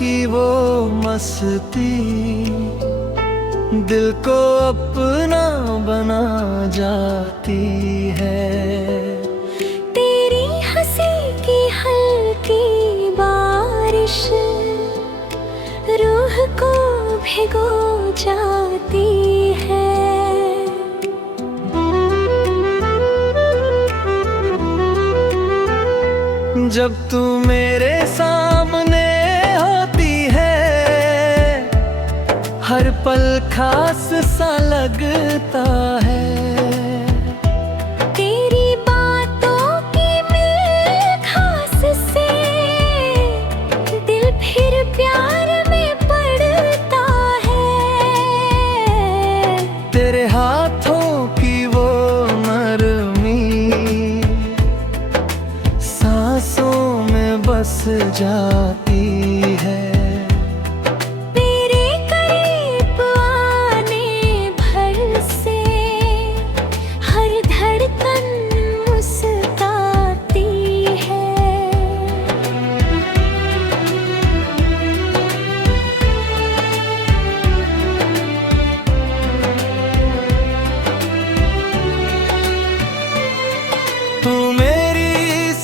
की वो मस्ती दिल को अपना बना जाती है। तेरी हंसी की हल्की बारिश रूह को भिगो जाती है। जब तू मेरे सामने होती है हर पल खास सा लगता है। तेरी बातों की मिठास से दिल फिर प्यार में पड़ता है। तेरे हाथों की वो नरमी सांसों में बस जाती है। तेरे करीब आने भर से हर धड़कन मुस्कुराती है। तू मेरी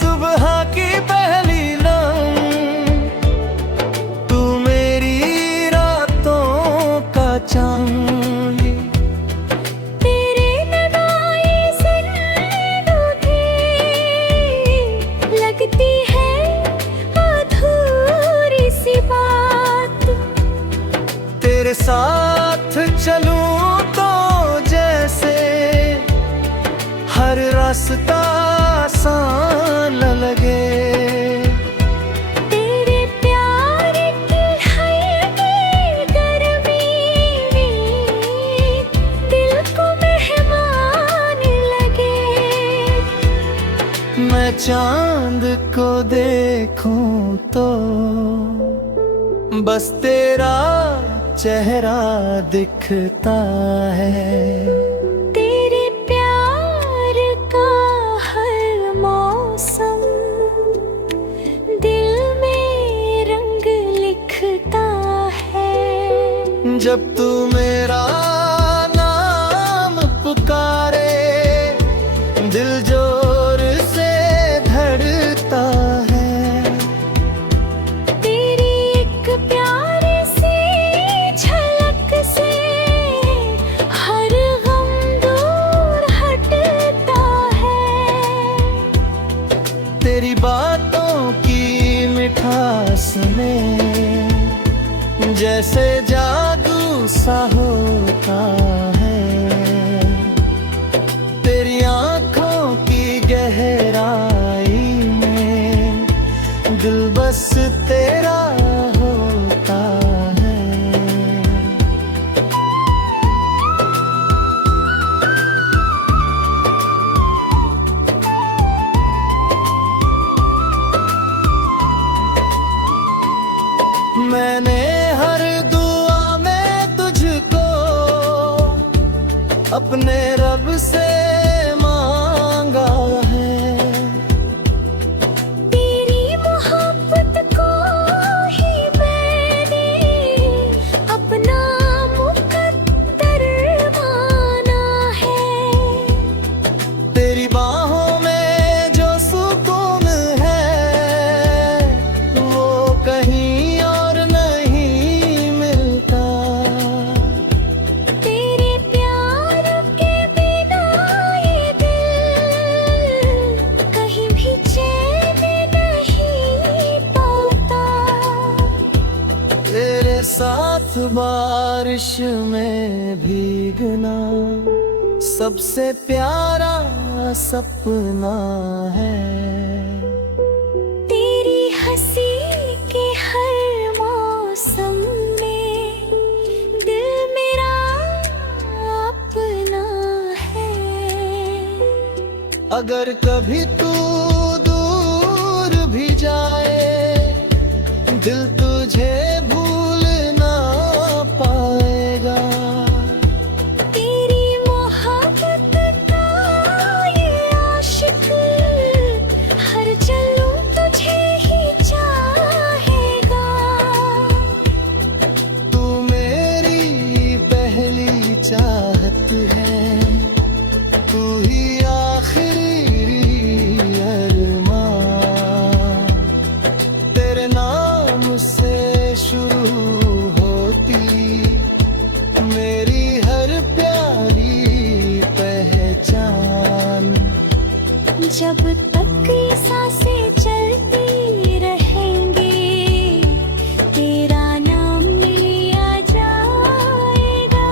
सुबह की पहली लम्ह, तू मेरी रातों का चांद। तेरे नवाए जिंदगी लगती है अधूरी सी बात। तेरे साथ चलूं तो जैसे हर रास्ता आसान लगे। तेरे प्यार की हर गर्मी दिल को मेहमान लगे। मैं चांद को देखूं तो बस तेरा चेहरा दिखता है। तेरे प्यार का हर मौसम दिल में रंग लिखता है। जब तू मेरा नाम पुकारे दिल जोर से धड़कता है। तेरी एक प्यारी सी झलक से हर गम दूर हटता है। तेरी बातों की मिठास में जैसे जादू सा होता है। तेरी आंखों की गहराई में दिल बस तेरा होता है। मैंने हर दुआ में तुझको अपने रब से मांगा है। तेरी मोहब्बत को ही मैंने अपना मुकद्दर माना है। तेरी बाहों में जो सुकून है वो कहीं और नहीं मिलता। तेरे प्यार के बिना ये दिल कहीं भी चैन नहीं पाता। तेरे साथ बारिश में भीगना सबसे प्यारा सपना है। तेरी हंसी के हर मौसम में दिल मेरा अपना है। अगर कभी तू दूर भी जाए दिल तुझे भूल ना पाएगा। तेरी मोहब्बत का ये आशिक हर चलूं तुझे ही चाहेगा। मोहब्बत है, तू ही आखिरी अरमान। तेरे नाम से शुरू होती मेरी हर प्यारी पहचान। जब तक ये सांसें चलती रहेंगी, तेरा नाम लिया जाएगा।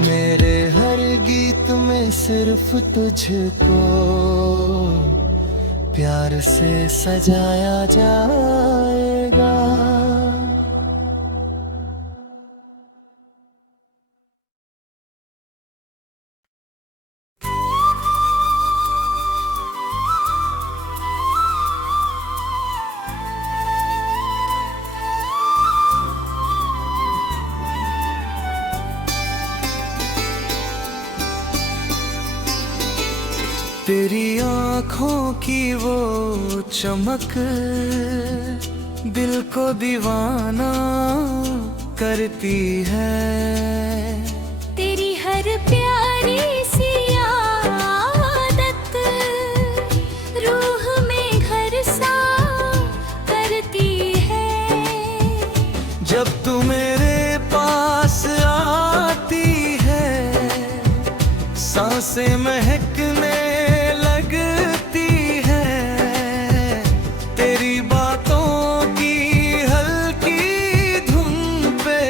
मेरे हर गीत में सिर्फ तुझको प्यार से सजाया जाएगा। तेरी आँखों की वो चमक दिल को दीवाना करती है। तेरी हर प्यारी सी आदत रूह में घर सा करती है। जब तू मेरे पास आती है, सांसें महकने लगती है। तेरी बातों की हल्की धुन पे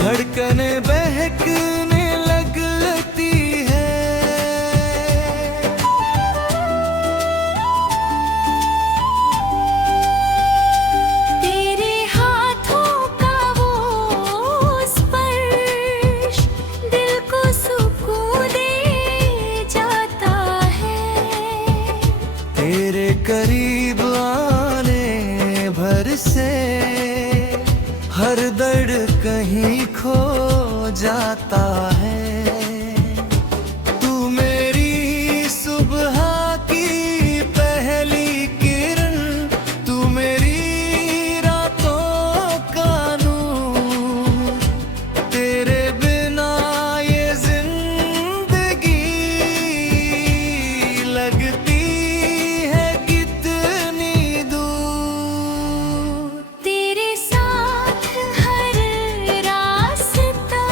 धड़कने बहकने लगती है। तेरे हाथों का वो स्पर्श दिल को सुकून दे जाता है। तेरे करीब आने भर से हर दर्द कहीं खो जाता है। तू मेरी सुबह की पहली किरण, तू मेरी रातों का नूर। तेरे बिना ये जिंदगी लगती है कितनी दूर। तेरे साथ हर रास्ता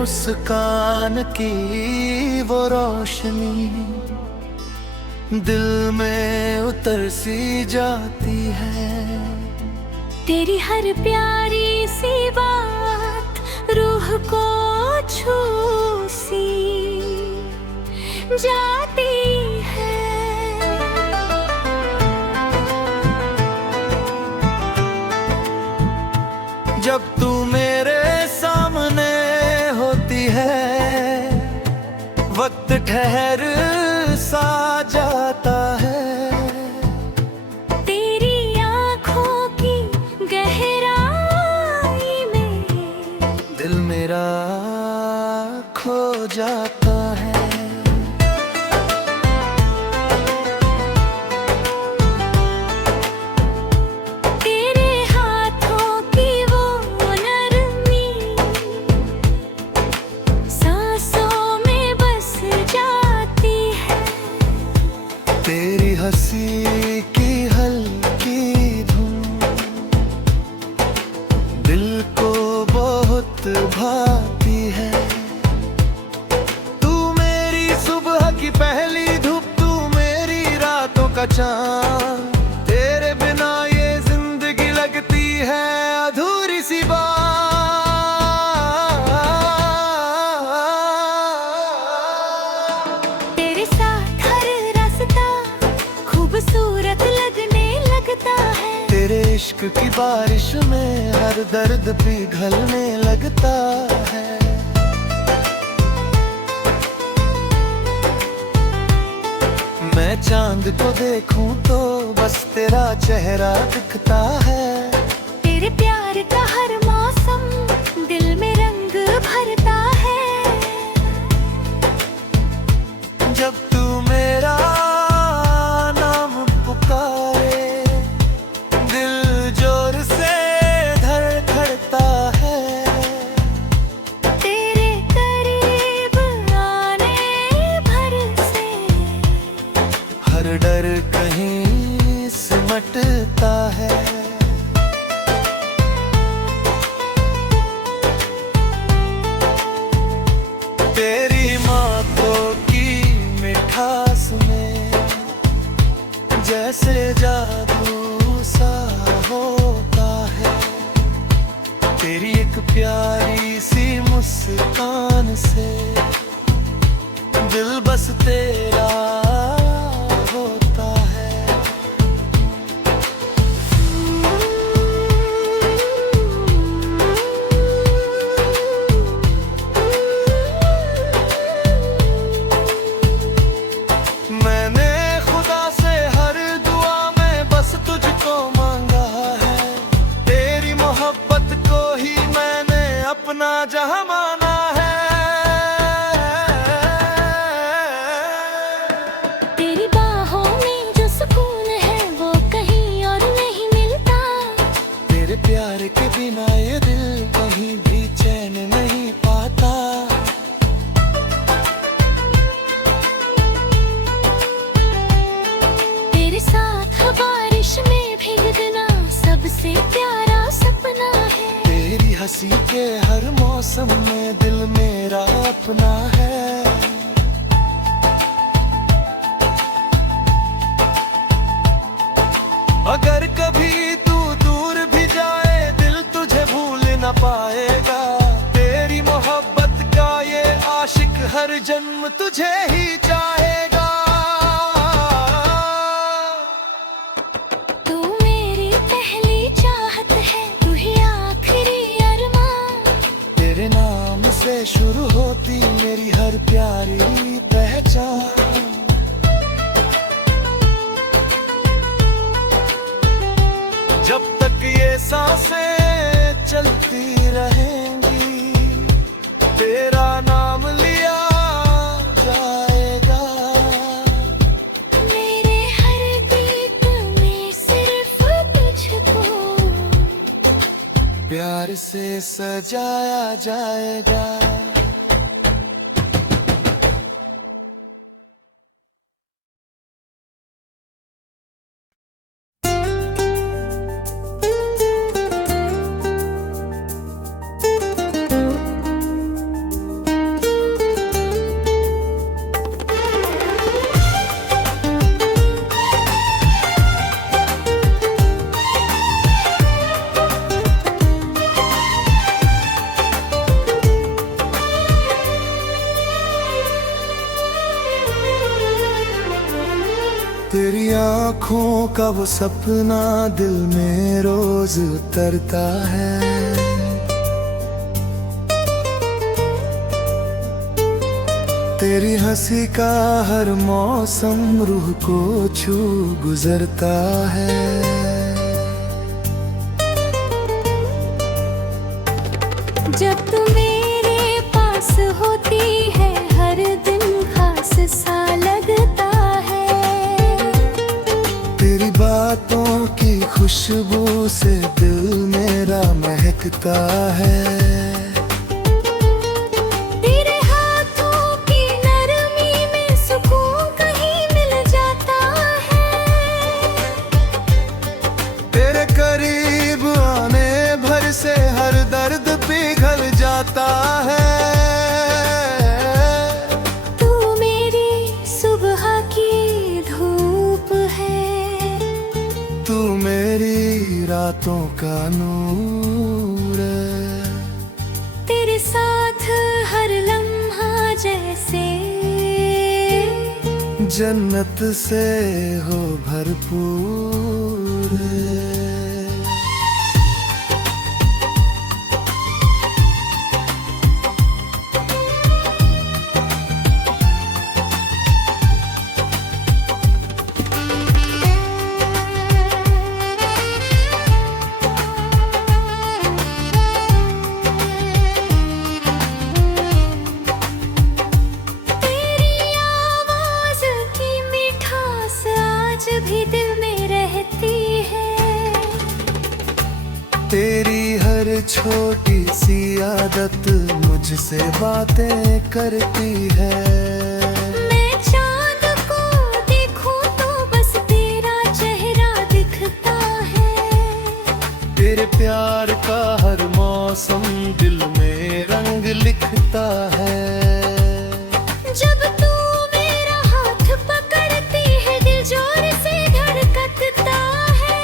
मुस्कान की वो रोशनी दिल में उतर सी जाती है। तेरी हर प्यारी सी बात रूह को छू सी जाती है। जब तू मेरे सामने होती है वक्त ठहर सा जाता है। तेरी आँखों की गहराई में दिल मेरा खो जाता है। तेरे हाथों की वो नरमी सांसों में बस जाती है। तेरी हंसी की हल्की धुन दिल को बहुत भाती है। तू मेरी सुबह की पहली धूप, तू मेरी रातों का चाँद। तेरे बिना ये जिंदगी लगती है अधूरी सी बात। तेरे साथ हर रास्ता खूबसूरत लगने लगता है। तेरे इश्क की बारिश में हर दर्द पिघलने लगता है। मैं चांद को देखूं तो बस तेरा चेहरा दिखता है। तेरे प्यार का हर मौसम दिल में रंग भरता है। जब तू मेरा नाम पुकारे दिल जोर से धड़कता है। तेरे करीब आने भर से हर डर कहीं सिमटता है। तेरी बातों की मिठास में जैसे जादू सा होता है। तेरी एक प्यारी सी मुस्कान से दिल बस तेरा होता है। मैंने खुदा से हर दुआ में बस तुझको मांगा है। तेरी मोहब्बत को ही मैंने अपना जहां माना है। तेरी बाहों में जो सुकून है वो कहीं और नहीं मिलता। तेरे प्यार के बिना ये दिल कहीं भी चैन नहीं पाता। तेरे साथ बारिश में भीगना सबसे प्यारा सपना है। तेरी हंसी के हर मौसम में दिल मेरा अपना है। अगर कभी तू दूर भी जाए दिल तुझे भूल न पाएगा। तेरी मोहब्बत का ये आशिक हर जन्म तुझे ही चाहेगा। तू मेरी पहली चाहत है, तू ही आखिरी अरमान। तेरे नाम से शुरू होती मेरी हर प्यारी पहचान। जब तक ये सांसें चलती रहेंगी तेरा नाम लिया जाएगा। मेरे हर गीत में सिर्फ तुझको प्यार से सजाया जाएगा। आँखों का वो सपना दिल में रोज उतरता है। तेरी हंसी का हर मौसम रूह को छू गुजरता है। जब तू मेरे पास होती है हर दिन खास सा लगता है। तेरी बातों की खुशबू से दिल मेरा महकता है। तेरे हाथों की नरमी में सुकून कहीं मिल जाता है। तेरे करीब आने भर से हर दर्द पिघल जाता है। तू मेरी सुबह की धूप है। तू मेरी रातों का नूर है। तेरे साथ हर लम्हा जैसे जन्नत से हो भरपूर है। भी दिल में रहती है। तेरी हर छोटी सी आदत मुझसे बातें करती है। मैं चांद को देखूं तो बस तेरा चेहरा दिखता है। तेरे प्यार का हर मौसम दिल में रंग लिखता है। जब तू मेरा हाथ पकड़ती है दिल जोर से धड़कता है।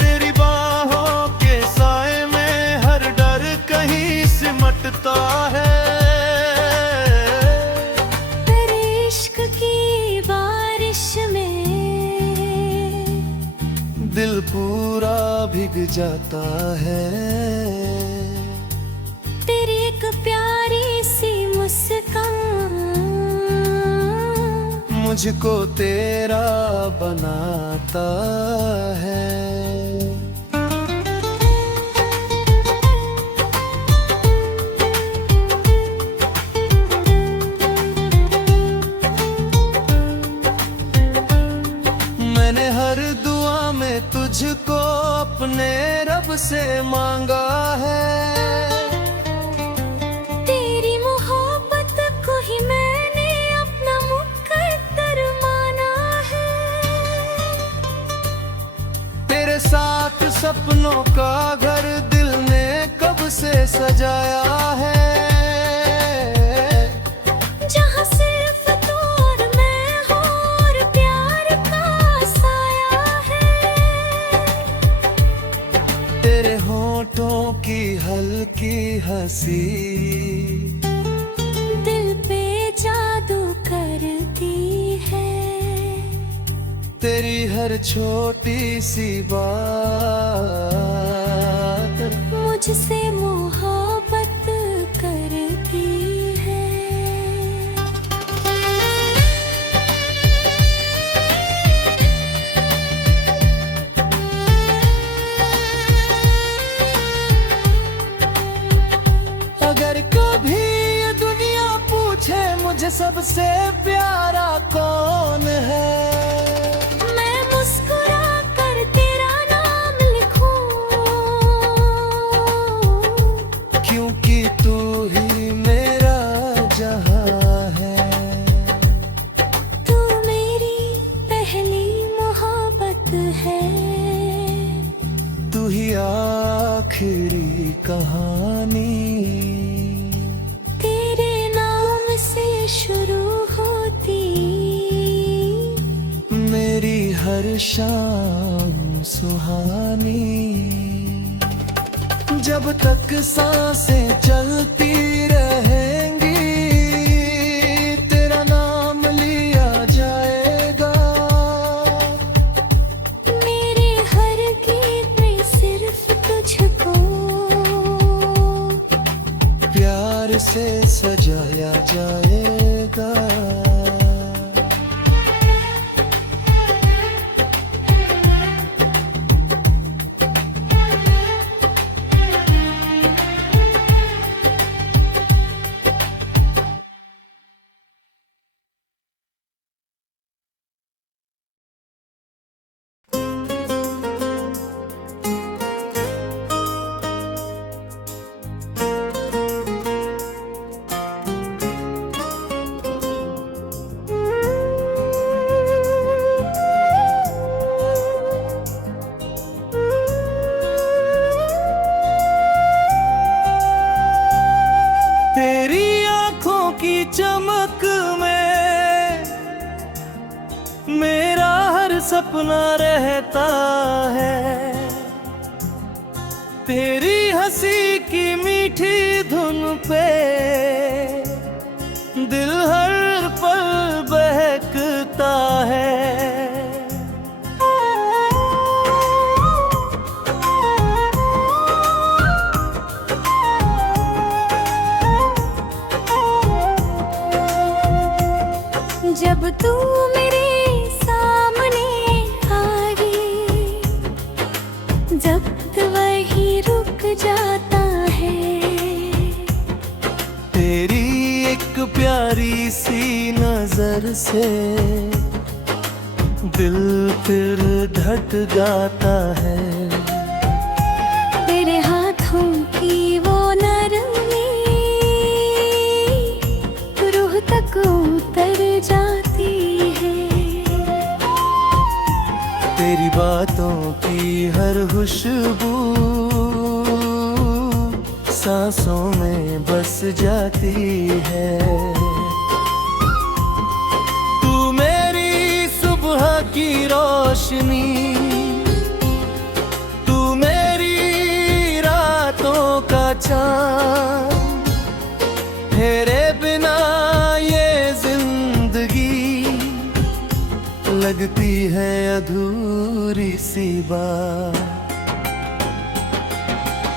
तेरी बाहों के साए में हर डर कहीं सिमटता है। तेरे इश्क की बारिश में दिल पूरा भीग जाता है। तेरी एक प्यारी सी मुस्कान मुझको तेरा बनाता है। मैंने हर दुआ में तुझको अपने रब से मांगा है। तेरी मोहब्बत को ही मैंने अपना मुकद्दर माना है। तेरे साथ सपनों का घर दिल ने कब से सजाया है। जहाँ सिर्फ तू और मैं हो और प्यार का साया है। तेरे होठों की हल्की हंसी दिल पे जादू करती है। तेरी हर छोटी सी बात मुझसे मोहब्बत करती है। अगर कभी ये दुनिया पूछे मुझे सबसे प्यारा कौन है, मैं मुस्कुरा कर तेरा नाम लिखूं, क्योंकि तू ही मेरा जहां है। तू मेरी पहली मोहब्बत है। तू ही आखिरी कहानी, तेरे नाम से शुरू होती मेरी हर शाम सुहानी। जब तक सांसें चलती रहेंगी तेरा नाम लिया जाएगा। मेरा हर सपना रहता है। तेरी हंसी की मीठी धुन पे दिल हर पल बहकता है। जब तू मेरे सामने आई, जब वही रुक जाता है। तेरी एक प्यारी सी नजर से दिल फिर धड़क जाता है। तेरे हाथों की वो नरमी रूह तक उतर जाती है। तेरी बातों की हर खुशबू सांसों में बस जाती है। तू मेरी सुबह की रोशनी, तू मेरी रातों का चाँद। तेरे बिना ये जिंदगी लगती है अधूरी सी बात।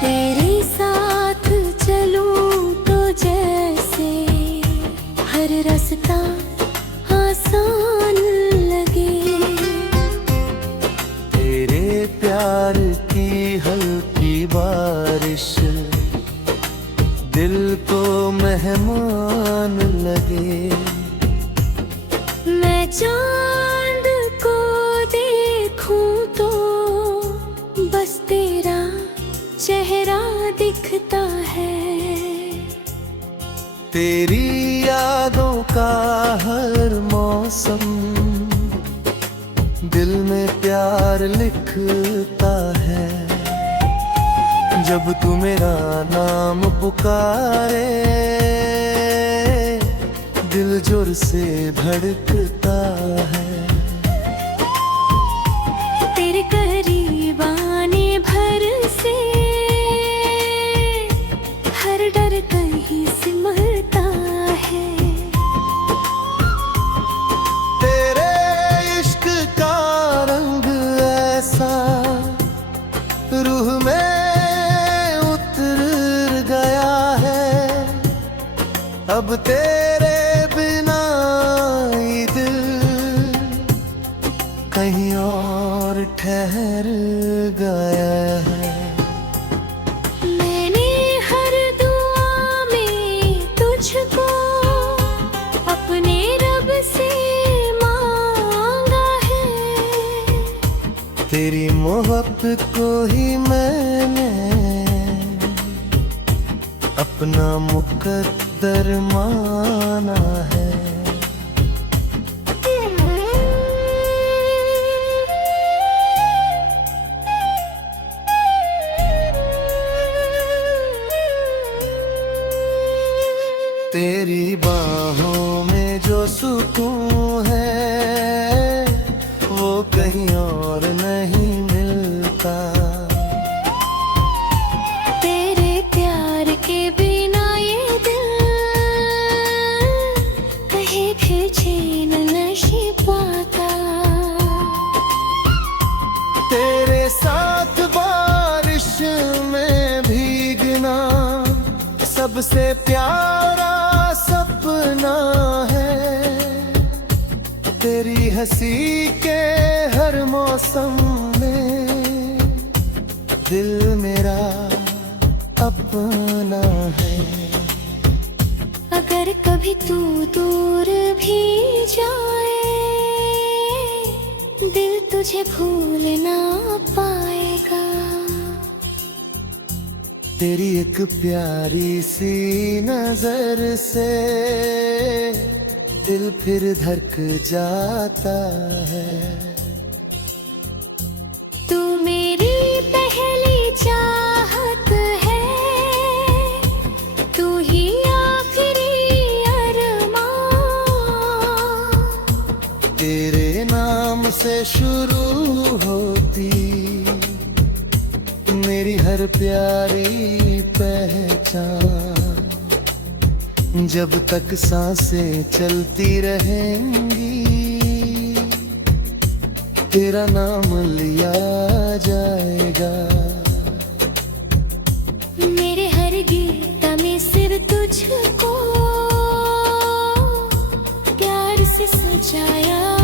तेरे साथ चलूं तो जैसे हर रास्ता आसान लगे। तेरे प्यार की हल्की बारिश दिल को मेहमान लगे। मैं चांद को देखूं तो बस तेरा चेहरा दिखता है। तेरी यादों का हर मौसम दिल में प्यार लिखता है। जब तू मेरा नाम पुकारे दिल जोर से धड़कता है। तेरे करीब आने भर से हर डर कहीं सिमरता है। तेरे इश्क का रंग ऐसा रूह में उतर गया है। अब तेरे बिना ये दिल कहीं और ठहर गया है। मैंने हर दुआ में तुझको अपने रब से मांगा है। तेरी मोहब्बत को ही मैंने अपना मुकद्दर माना है। तेरी बाहों में जो सुकून है वो कहीं और नहीं मिलता। तेरे प्यार के बिना ये दिल कहीं फिर चैन नहीं पाता। तेरे साथ बारिश में भीगना सबसे प्यारा सपना है। तेरी हंसी के हर मौसम में दिल मेरा अपना है। अगर कभी तू दूर भी जाए दिल तुझे भूल ना पाएगा। तेरी एक प्यारी सी नजर से दिल फिर धड़क जाता है। तू मेरी पहली चाहत है, तू ही आखिरी अरमान। तेरे नाम से शुरू होती मेरी हर प्यारी पहचान। जब तक सांसें चलती रहेंगी तेरा नाम लिया जाएगा। मेरे हर गीत में सिर्फ तुझको प्यार से सजाया